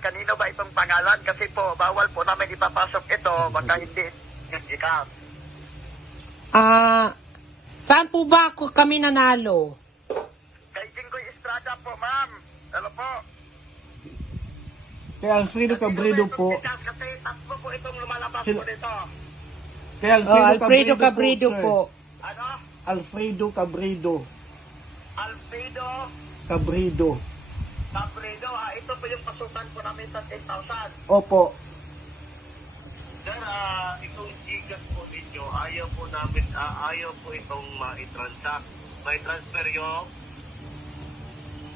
Kanino ba itong pangalan? Kasi po, bawal po namin ipapasok ito, baka hindi ikaw. Saan po ba kami nanalo? Kay Jinggoy Estrada po, ma'am. Ano po? Kay Alfredo Cabredo po. Kasi tatlo po itong lumalabas po dito. Kay Alfredo Cabredo po. Ano? Alfredo Cabredo. Alfredo Cabredo. Cabredo. Ito po yung pasukan po namin sa 10,000. Opo. Sir, itong gigas po ninyo, ayaw po namin, ayaw po itong ma-transact. May transfer yung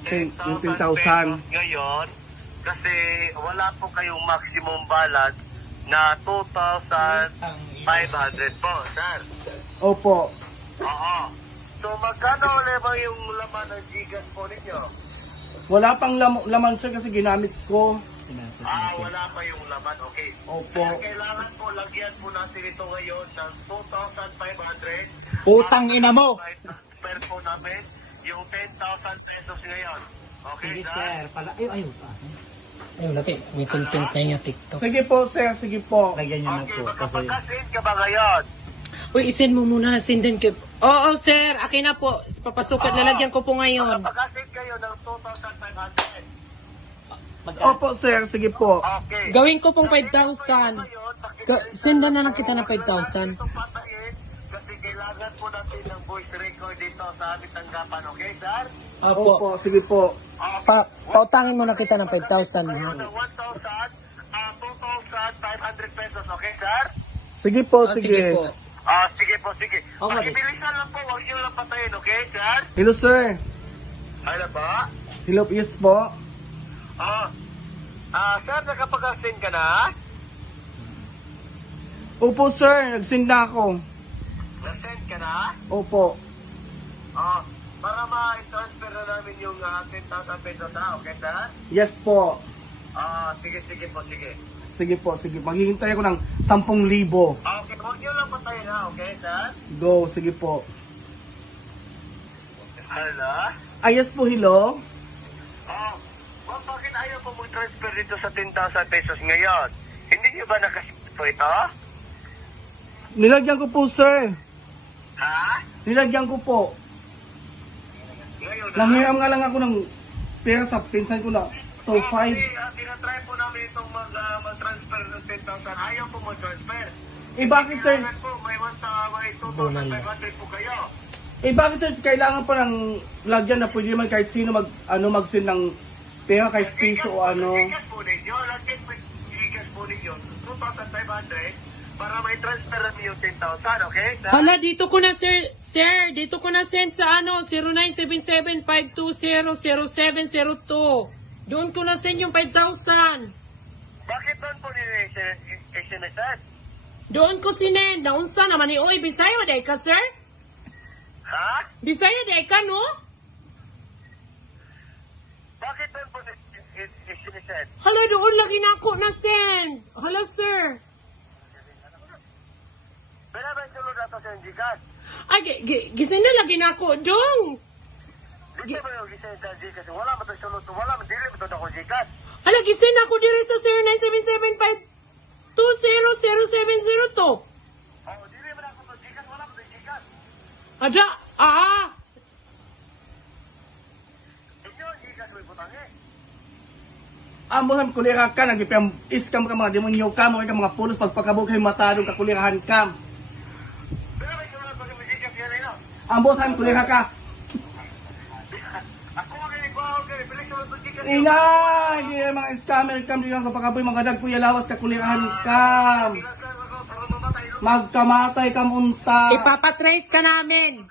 10,000 pesos ngayon kasi wala po kayong maximum balance na 2,500 po, sir. Opo. Oo. So, magkano ulit ba yung laman ng gigas po ninyo? Wala pang laman sir kasi ginamit ko. Wala pa yung laman. Okay. Opo. Kaya kailangan po, lagyan po natin ito ngayon ng 2,500. Utang ina mo! Transfer po namin yung 10,000 pesos ngayon. Okay, Sige sir? sir, ayun pa. Ayun natin, may content na yung TikTok. Sige po sir, sige po. Lagyan nyo na Okay, po kasi... magkapagkasin ka ba ngayon? Uy, isend mo muna, sendan ko. Oo, sir, akin na po. Papasukat, lalagyan ko po ngayon. Magkapagkasin kayo ng 2,500. Opo sir, sige po. Okay. Gawin ko pong 5,000. Sendan na lang kita ng 5,000. Kasi kailangan po natin ng voice record dito sa aming tanggapan. Okay, sir? Opo, sige po. Pautangin mo na kita ng 5,000. Kayo Ha? ng 2,500 pesos. Okay, sir? Sige po, Sige sige. po. Sige po, sige. Okay. Pakibilisan lang po, huwag nyo lang patayin, okay, sir? Hello sir. Ano ba? Hello, yes po. Sir, nakapag-send ka na? Opo sir, nag-send na ako. Na-send ka na? Opo. Para ma-transfer na namin yung 10,000 pesos na, okay, sir? Yes po. Sige po, sige. Sige po, sige. Maghihintay ako ng 10,000. Okay, huwag nyo lang patayin ha, okay, sir? Go, sige po. Hello? Yes po, hello. Ma'am, bakit ayaw po mag-transfer dito sa 10,000 pesos ngayon? Hindi nyo ba nakasip po ito? Nilagyan ko po sir. Ha? Nilagyan ko po. Ngayon na? Nanghiram nga lang ako ng pera sa pinsan ko na to 5. Tinatry po namin itong mag-transfer ng 10,000. Ayaw po mag-transfer. Bakit sir? Kailangan po, may 2,500 po kayo. Bakit sir kailangan pa ng lagyan na pwede naman kahit sino mag-send ng pera kahit piso o ano. Gigas po ninyo, lagyan po gigas po ninyo, 2,500 para may transfer namin yung 10,000, okay? Sir? Hala, dito ko na, sir. Sir, dito ko na send sa 0977-520-0702. Doon ko na send yung 5,000. Bakit doon po SMS? Doon ko sinend. Naunsa naman ni Oy, Bisaya day ka, sir? Ha? Bisaya day ka, no? Bakit doon po SMS? Hala, doon lagi na ako na send. Hala, sir. Pero ba sulod na to sa Gcash? Ay, gisend na lagi na ako, dong. Dito ba yung gisend sa Gcash? Wala mo to sulod, wala mo, dili mo to ako Gcash. Hala, gisend ako dire sa 0977-520-0702. Dili mo na ako to Gcash, wala mo to Gcash. Ada, Inyo, Gcash mo iputang Amo sa kulira ka, nag-scam ka mga demonyo ka, mga pulos, pagpakabog kayo matadong kakulirahan ka. Pero ba sulod pag may Gcash yan no? Amo sa kulira ka. Ako magaling, bilis sulod to Gcash. Ina, hindi na mga scammer cam, hindi lang kapakaboy, mga dagkuya lawas kakulirahan ka. Magkamatay ka munta. ipapatrace ka namin.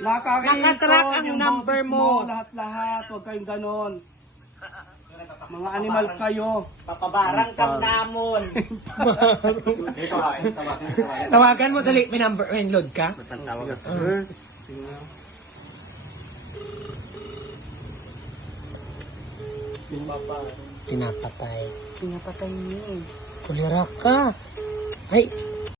Nakatrack ang number mo. Lahat-lahat, huwag kayong ganon. Mga animal kayo. Papabarang kam namon. Tawagan mo, dali, may number, may load ka? Sir. Pinapatay. Pinapatay niyo. Kulira ka. Ay,